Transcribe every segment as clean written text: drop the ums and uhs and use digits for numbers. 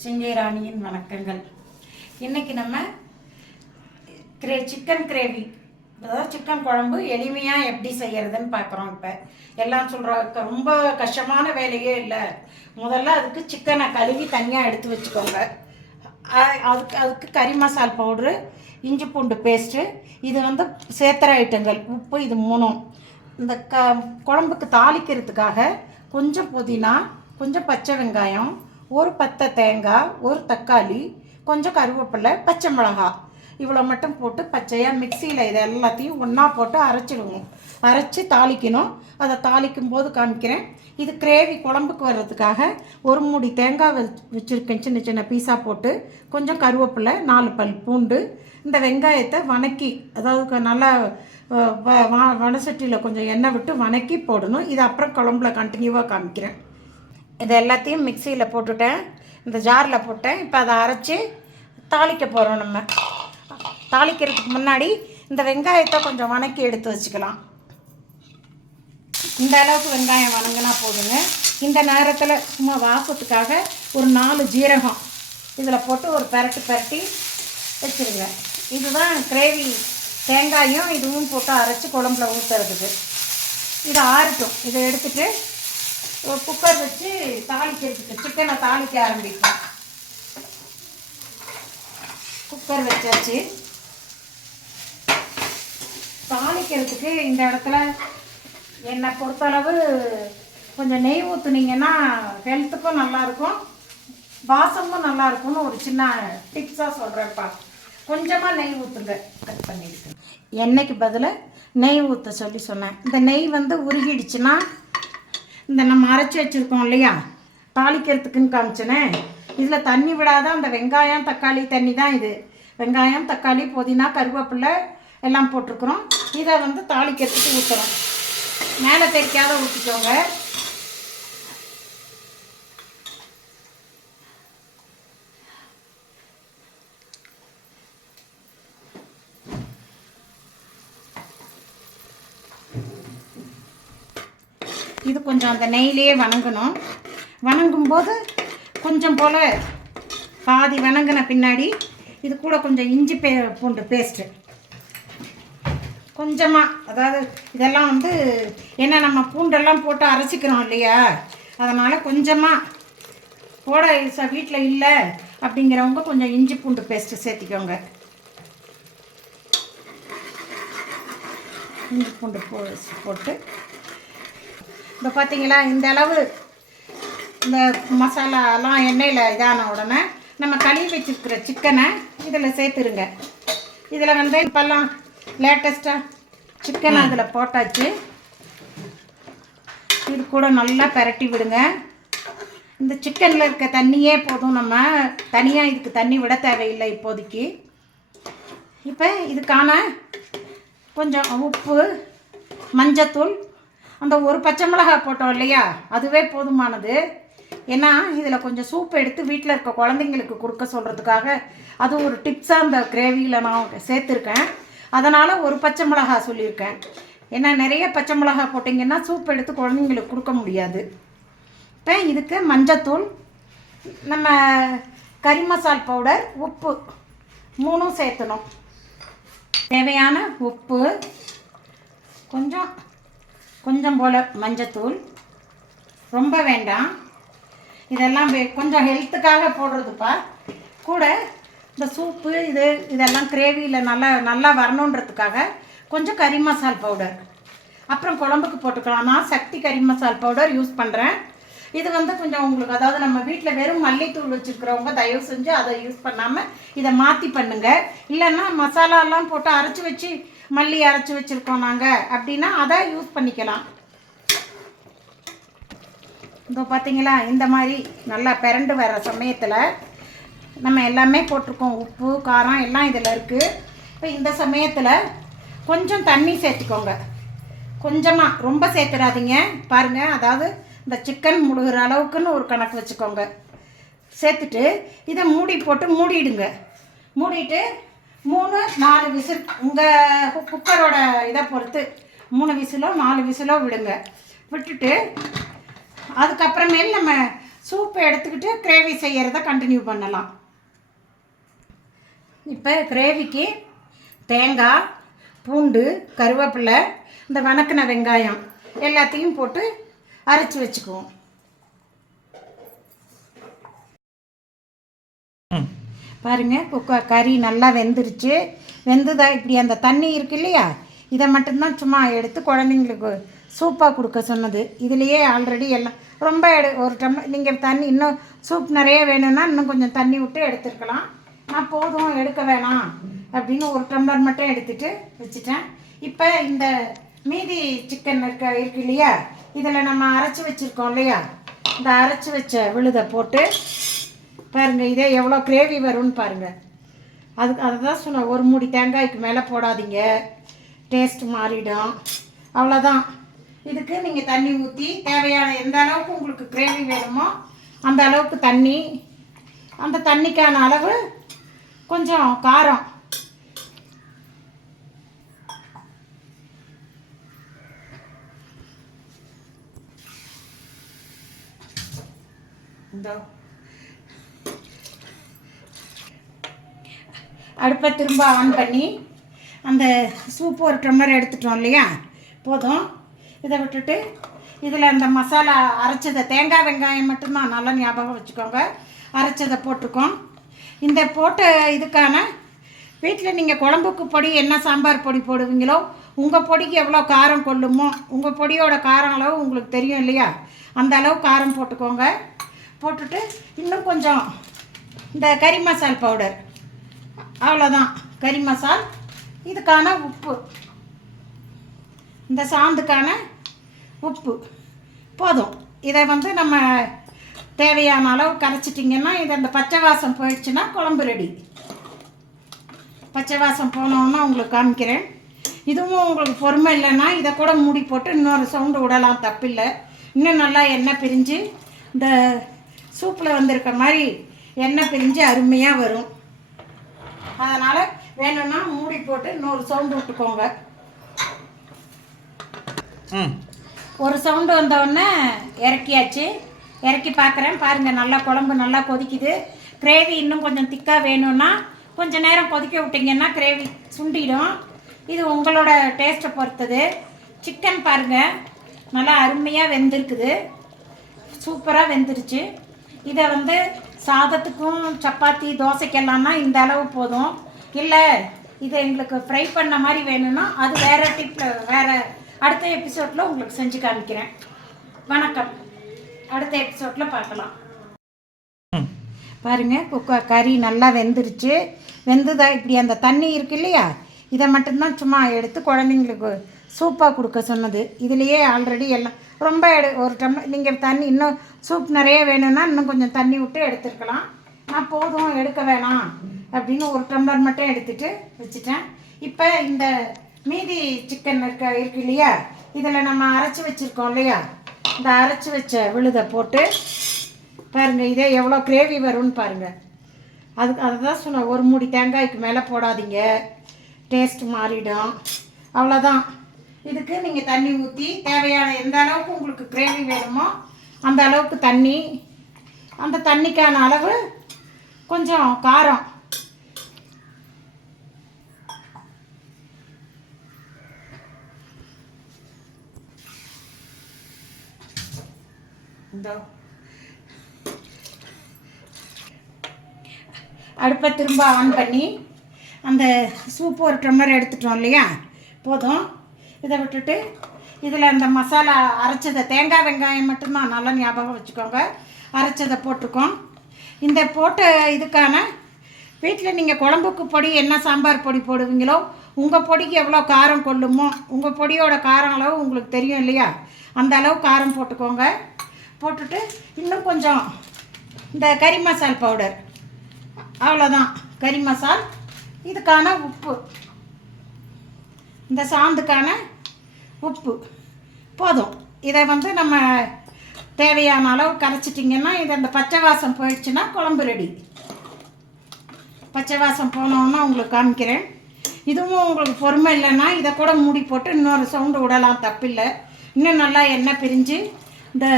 சிங்கை ராணியின் வணக்கங்கள். இன்றைக்கி நம்ம சிக்கன் கிரேவி, அதாவது சிக்கன் குழம்பு எளிமையாக எப்படி செய்கிறதுன்னு பார்க்குறோம். இப்போ எல்லாம் சொல்கிற ரொம்ப கஷ்டமான வேலையே இல்லை. முதல்ல அதுக்கு சிக்கனை கழுவி தனியாக எடுத்து வச்சுக்கோங்க. அதுக்கு கறி மசால் பவுட்ரு, இஞ்சி பூண்டு பேஸ்ட்டு, இது சேர்த்துற ஐட்டங்கள், உப்பு, இது மூணும். இந்த குழம்புக்கு தாளிக்கிறதுக்காக கொஞ்சம் புதினா, கொஞ்சம் பச்சை வெங்காயம், ஒரு பத்தை தேங்காய், ஒரு தக்காளி, கொஞ்சம் கருவேப்பிலை, பச்சை மிளகாய், இவ்வளோ மட்டும் போட்டு பச்சையாக மிக்சியில் இது எல்லாத்தையும் ஒன்றா போட்டு அரைச்சிடுவோம். அரைச்சி தாளிக்கணும். அதை தாளிக்கும் போது காமிக்கிறேன். இது கிரேவி குழம்புக்கு வர்றதுக்காக ஒரு மூடி தேங்காய் வச்சுருக்கேன், சின்ன சின்ன பீஸாக போட்டு, கொஞ்சம் கருவேப்பிலை, 4 பல் பூண்டு, இந்த வெங்காயத்தை வணக்கி, அதாவது நல்லா வடசட்டியில் கொஞ்சம் எண்ணெய் விட்டு வணக்கி போடணும். இது அப்புறம் குழம்புல கண்டினியூவாக காமிக்கிறேன். இது எல்லாத்தையும் மிக்சியில் போட்டுட்டேன், இந்த ஜாரில் போட்டேன். இப்போ அதை அரைச்சி தாளிக்க போகிறோம். நம்ம தாளிக்கிறதுக்கு முன்னாடி இந்த வெங்காயத்தை கொஞ்சம் வணக்கி எடுத்து வச்சுக்கலாம். இந்த அளவுக்கு வெங்காயம் வணங்கினா போதுங்க. இந்த நேரத்தில் சும்மா வாசத்துக்காக ஒரு 4 ஜீரகம் இதில் போட்டு ஒரு பரட்டி வச்சுருங்க. இதுதான் கிரேவி. தேங்காயும் இதுவும் போட்டு அரைச்சி குழம்புல ஊற்றுறதுக்கு. இதை ஆறட்டும். இதை எடுத்துகிட்டு ஒரு குக்கர் வச்சு தாளிக்கிறதுக்கு சிக்கனை தாளிக்க ஆரம்பிப்போம். குக்கர் வச்சாச்சு. தாளிக்கிறதுக்கு இந்த இடத்துல என்னை பொறுத்தளவு கொஞ்சம் நெய் ஊற்றுனீங்கன்னா ஹெல்த்துக்கும் நல்லாயிருக்கும், வாசமும் நல்லாயிருக்கும்னு ஒரு சின்ன டிப்ஸாக சொல்கிறேன்ப்பா. கொஞ்சமாக நெய் ஊற்றுங்க. கட் பண்ணிடுங்க. எண்ணெய்க்கு பதிலாக நெய் ஊற்ற சொன்னேன். இந்த நெய் உருகிடுச்சுன்னா இந்த நம்ம அரைச்சி வச்சுருக்கோம் இல்லையா, தாளிக்கிறதுக்குன்னு காமிச்சேனே, இதில் தண்ணி விடாத அந்த வெங்காயம் தக்காளி தண்ணி தான் இது. வெங்காயம் தக்காளி புதினா கருவேப்பிலை எல்லாம் போட்டிருக்குறோம். இதை தாளிக்கிறதுக்கு ஊற்றுறோம். மேலே தெரிக்காத ஊற்றிக்கோங்க. இது கொஞ்சம் அந்த நெய்லேயே வணங்கணும். வணங்கும்போது கொஞ்சம் போல் பாதி வணங்கின பின்னாடி இது கூட கொஞ்சம் இஞ்சி பூண்டு பேஸ்ட்டு கொஞ்சமாக, அதாவது இதெல்லாம் ஏன்னா நம்ம பூண்டெல்லாம் போட்டு அரைச்சிக்கிறோம் இல்லையா, அதனால் கொஞ்சமாக போட வீட்டில் இல்லை அப்படிங்கிறவங்க கொஞ்சம் இஞ்சி பூண்டு பேஸ்ட்டு சேர்த்திக்கோங்க. இஞ்சி பூண்டு போட்டு இப்போ பார்த்தீங்களா, இந்த அளவு இந்த மசாலாலாம் எண்ணெயில் இதான உடனே நம்ம கழுவி வச்சுருக்கிற சிக்கனை இதில் சேர்த்துருங்க. இதில் இப்போல்லாம் லேட்டஸ்ட்டாக சிக்கனை அதில் போட்டாச்சு. இது கூட நல்லா பரட்டி விடுங்க. இந்த சிக்கனில் இருக்க தண்ணியே போதும், நம்ம தனியாக இதுக்கு தண்ணி விட தேவையில்லை இப்போதைக்கு. இப்போ இதுக்கான கொஞ்சம் உப்பு, மஞ்சத்தூள், அந்த ஒரு பச்சை மிளகாய் போட்டோம் இல்லையா, அதுவே போதுமானது. ஏன்னா இதில் கொஞ்சம் சூப் எடுத்து வீட்டில் இருக்க குழந்தைங்களுக்கு கொடுக்க சொல்கிறதுக்காக அது ஒரு டிப்ஸாக அந்த கிரேவியில் நான் சேர்த்துருக்கேன். அதனால் ஒரு பச்சை மிளகாய் சொல்லியிருக்கேன். ஏன்னா நிறைய பச்சை மிளகாய் போட்டிங்கன்னா சூப் எடுத்து குழந்தைங்களுக்கு கொடுக்க முடியாது. இப்போ இதுக்கு மஞ்சத்தூள், நம்ம கறி மசால் பவுடர், உப்பு மூணும் சேர்த்தணும். தேவையான உப்பு, கொஞ்சம் போல் மஞ்சத்தூள், ரொம்ப வேண்டாம். இதெல்லாம் கொஞ்சம் ஹெல்த்துக்காக போடுறதுப்பா. கூட இந்த சூப்பு இதெல்லாம் கிரேவியில் நல்லா வரணுன்றதுக்காக கொஞ்சம் கறி மசால் பவுடர். அப்புறம் குழம்புக்கு போட்டுக்கலாம். நான் சக்தி கறி மசால் பவுடர் யூஸ் பண்ணுறேன். இது கொஞ்சம் உங்களுக்கு, அதாவது நம்ம வீட்டில் வெறும் மல்லித்தூள் வச்சுருக்கிறவங்க தயவு செஞ்சு அதை யூஸ் பண்ணாமல் இதை மாற்றி பண்ணுங்கள். இல்லைன்னா மசாலாலாம் போட்டு அரைச்சி வச்சு மல்லி அரைச்சி வச்சுருக்கோம் நாங்கள் அப்படின்னா அதை யூஸ் பண்ணிக்கலாம். இப்போ பார்த்தீங்களா, இந்த மாதிரி நல்லா பிறண்டு வர சமயத்தில் நம்ம எல்லாமே போட்டிருக்கோம். உப்பு காரம் எல்லாம் இதில் இருக்குது. இப்போ இந்த சமயத்தில் கொஞ்சம் தண்ணி சேர்த்துக்கோங்க. கொஞ்சமாக, ரொம்ப சேர்த்துடாதீங்க பாருங்கள். அதாவது இந்த சிக்கன் முழுகிற அளவுக்குன்னு ஒரு கணக்கு வச்சுக்கோங்க. சேர்த்துட்டு இதை போட்டு மூடிடுங்க. மூடிட்டு 3-4 விசில், உங்கள் குக்கரோட இதை பொறுத்து 3 விசிலோ 4 விசிலோ விடுங்க. விட்டுட்டு அதுக்கப்புறமேல் நம்ம சூப்பை எடுத்துக்கிட்டு கிரேவி செய்கிறத கண்டினியூ பண்ணலாம். இப்போ கிரேவிக்கு தேங்காய், பூண்டு, கருவேப்பிலை, இந்த வணக்கின வெங்காயம் எல்லாத்தையும் போட்டு அரைச்சி வச்சுக்குவோம். பாருங்கள், கறி நல்லா வெந்துருச்சு. வெந்துதான் இப்படி அந்த தண்ணி இருக்கு இல்லையா, இதை மட்டும்தான் சும்மா எடுத்து குழந்தைங்களுக்கு சூப்பாக கொடுக்க சொன்னது. இதுலேயே ஆல்ரெடி எல்லாம் ரொம்ப ஒரு டம்ளர் நீங்கள் தண்ணி இன்னும் சூப் நிறைய வேணும்னா இன்னும் கொஞ்சம் தண்ணி விட்டு எடுத்துருக்கலாம். நான் போதும் எடுக்க வேணாம் அப்படின்னு ஒரு டம்ளர் மட்டும் எடுத்துகிட்டு வச்சுட்டேன். இப்போ இந்த மீதி சிக்கன் இருக்கு இல்லையா, இதில் நம்ம அரைச்சி வச்சுருக்கோம் இல்லையா, இந்த அரைச்சி வச்ச விழுதை போட்டு பாருங்கள். இதே எவ்வளோ கிரேவி வரும்னு பாருங்கள். அதை தான் சொன்னேன், ஒரு மூடி தேங்காய்க்கு மேலே போடாதீங்க, டேஸ்ட் மாறிடும். அவ்வளோதான். இதுக்கு நீங்கள் தண்ணி ஊற்றி தேவையான எந்த அளவுக்கு உங்களுக்கு கிரேவி வேணுமோ அந்த அளவுக்கு தண்ணி, அந்த தண்ணிக்கான அளவு கொஞ்சம் காரம், இந்த அடுப்பை திரும்ப ஆன் பண்ணி அந்த சூப்பு ஒரு டம்ளர் எடுத்துட்டோம் இல்லையா, போதும். இதை விட்டுட்டு இதில் அந்த மசாலா அரைச்சதை, தேங்காய் வெங்காயம் மட்டும்தான், நல்லா ஞாபகம் வச்சுக்கோங்க, அரைச்சதை போட்டிருக்கோம். இந்த போட்ட இதுக்கான வீட்டில் நீங்கள் குழம்புக்கு பொடி என்ன சாம்பார் பொடி போடுவீங்களோ, உங்கள் பொடிக்கு எவ்வளோ காரம் கொள்ளுமோ, உங்கள் பொடியோட காரம் அளவு உங்களுக்கு தெரியும் இல்லையா, அந்த அளவு காரம் போட்டுக்கோங்க. போட்டுட்டு இன்னும் கொஞ்சம் இந்த கறி மசால் பவுடர், அவ்வளோதான். கறி மசால், இதுக்கான உப்பு, இந்த சாந்துக்கான உப்பு போதும். இதை நம்ம தேவையான அளவு கரைச்சிட்டிங்கன்னா, இது அந்த பச்சை வாசம் போயிடுச்சுன்னா குழம்பு ரெடி. பச்சை வாசம் போனோன்னா உங்களுக்கு காமிக்கிறேன். இதுவும் உங்களுக்கு பொறுமை இல்லைன்னா இதை கூட மூடி போட்டு இன்னொரு சவுண்டு விடலாம், தப்பில்லை. இன்னும் நல்லா எண்ணெய் பிரிஞ்சு இந்த சூப்பில் வந்திருக்க மாதிரி எண்ணெய் பிரிஞ்சு அருமையாக வரும். அதனால் வேணும்னா மூடி போட்டு இன்னொரு சவுண்டு விட்டுக்கோங்க. ஒரு சவுண்டு வந்தோடனே இறக்கியாச்சு. இறக்கி பார்க்குறேன், பாருங்கள், நல்லா குழம்பு நல்லா கொதிக்குது. கிரேவி இன்னும் கொஞ்சம் திக்காக வேணும்னா கொஞ்சம் நேரம் கொதிக்க விட்டிங்கன்னா கிரேவி சுண்டிடும். இது உங்களோட டேஸ்ட்டை பொறுத்தது. சிக்கன் பாருங்கள் நல்லா அருமையாக வெந்திருக்குது, சூப்பராக வெந்துருச்சு. இதை சாதத்துக்கும் சப்பாத்தி தோசைக்கெல்லாம்னா இந்த அளவு போதும். இல்லை இதை எங்களுக்கு ஃப்ரை பண்ண மாதிரி வேணும்னா அது வேறு டிப்பில், வேறு அடுத்த எபிசோடில் உங்களுக்கு செஞ்சு காமிக்கிறேன். வணக்கம். அடுத்த எபிசோடில் பார்க்கலாம். பாருங்கள், கறி நல்லா வெந்துருச்சு. வெந்துதான் இப்படி அந்த தண்ணி இருக்கு இல்லையா, இதை மட்டும்தான் சும்மா எடுத்து குழந்தைங்களுக்கு சூப்பாக கொடுக்க சொன்னது. இதுலேயே ஆல்ரெடி எல்லாம் ரொம்ப ஒரு டம்ளர் நீங்கள் தண்ணி இன்னும் சூப் நிறைய வேணும்னா இன்னும் கொஞ்சம் தண்ணி விட்டு எடுத்துருக்கலாம். நான் போதும் எடுக்க வேணாம் அப்படின்னு ஒரு டம்ளர் மட்டும் எடுத்துகிட்டு வச்சுட்டேன். இப்போ இந்த மீதி சிக்கன் இருக்கு இல்லையா, இதில் நம்ம அரைச்சி வச்சுருக்கோம் இல்லையா, இந்த அரைச்சி வச்ச விழுதை போட்டு பாருங்கள். இதே எவ்வளோ கிரேவி வரும்னு பாருங்கள். அதை தான் சொன்னேன், ஒரு மூடி தேங்காய்க்கு மேலே போடாதீங்க, டேஸ்ட் மாறிடும். அவ்வளோதான். இதுக்கு நீங்கள் தண்ணி ஊற்றி தேவையான எந்த அளவுக்கு உங்களுக்கு கிரேவி வேணுமோ அந்த அளவுக்கு தண்ணி, அந்த தண்ணிக்கான அளவு கொஞ்சம் காரம், இந்த அடுப்பை திரும்ப ஆன் பண்ணி அந்த சூப்பு ஒரு டம்ளர் எடுத்துட்டோம் இல்லையா, போதும். இதை விட்டுட்டு இதில் அந்த மசாலா அரைச்சதை, தேங்காய் வெங்காயம் மட்டும்தான், நல்லா ஞாபகம் வச்சுக்கோங்க, அரைச்சதை போட்டிருக்கோம். இந்த போட்ட இதுக்கான வீட்டில் நீங்கள் குழம்புக்கு பொடி என்ன சாம்பார் பொடி போடுவீங்களோ, உங்கள் பொடிக்கு எவ்வளோ காரம் கொள்ளுமோ, உங்கள் பொடியோட காரம் அளவு உங்களுக்கு தெரியும் இல்லையா, அந்த அளவு காரம் போட்டுக்கோங்க. போட்டுட்டு இன்னும் கொஞ்சம் இந்த கறி மசால் பவுடர், அவ்வளோதான். கறி மசால், இதுக்கான உப்பு, இந்த சாந்துக்கான உப்பு போதும். இதை நம்ம தேவையான அளவு கரைச்சிட்டிங்கன்னா, இது அந்த பச்சை வாசம் போயிடுச்சுன்னா குழம்பு ரெடி. பச்சை வாசம் போனோன்னா உங்களுக்கு காமிக்கிறேன். இதுவும் உங்களுக்கு பொறுமை இல்லைன்னா இதை கூட மூடி போட்டு இன்னொரு சவுண்டு விடலாம், தப்பில்லை. இன்னும் நல்லா எண்ணெய் பிரிஞ்சு இந்த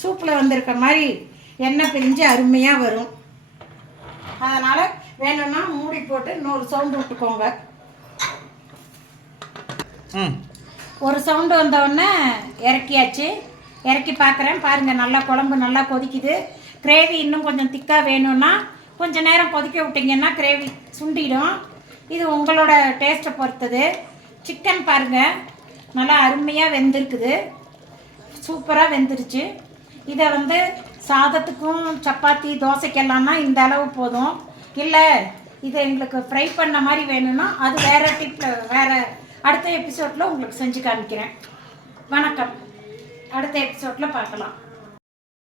சூப்பில் வந்திருக்க மாதிரி எண்ணெய் பிரிஞ்சு அருமையாக வரும். அதனால் வேணும்னா மூடி போட்டு இன்னொரு சவுண்டு விட்டுக்கோங்க. ஒரு சவுண்டு வந்தோடனே இறக்கியாச்சு. இறக்கி பார்க்குறேன், பாருங்கள் நல்லா குழம்பு நல்லா கொதிக்குது. கிரேவி இன்னும் கொஞ்சம் திக்காக வேணும்னா கொஞ்சம் நேரம் கொதிக்க விட்டிங்கன்னா கிரேவி சுண்டிடும். இது உங்களோட டேஸ்ட்டை பொறுத்தது. சிக்கன் பாருங்கள் நல்லா அருமையாக வெந்திருக்குது, சூப்பராக வெந்துருச்சு. இதை வந்து சாதத்துக்கும் சப்பாத்தி தோசைக்கெல்லாம்னா இந்த அளவு போதும். இல்லை இதை எங்களுக்கு ஃப்ரை பண்ண மாதிரி வேணும்னா அது வேறு டிப்பில் வேறு அடுத்த எபிசோடில் உங்களுக்கு செஞ்சு காமிக்கிறேன். வணக்கம். அடுத்த எபிசோடில் பார்க்கலாம்.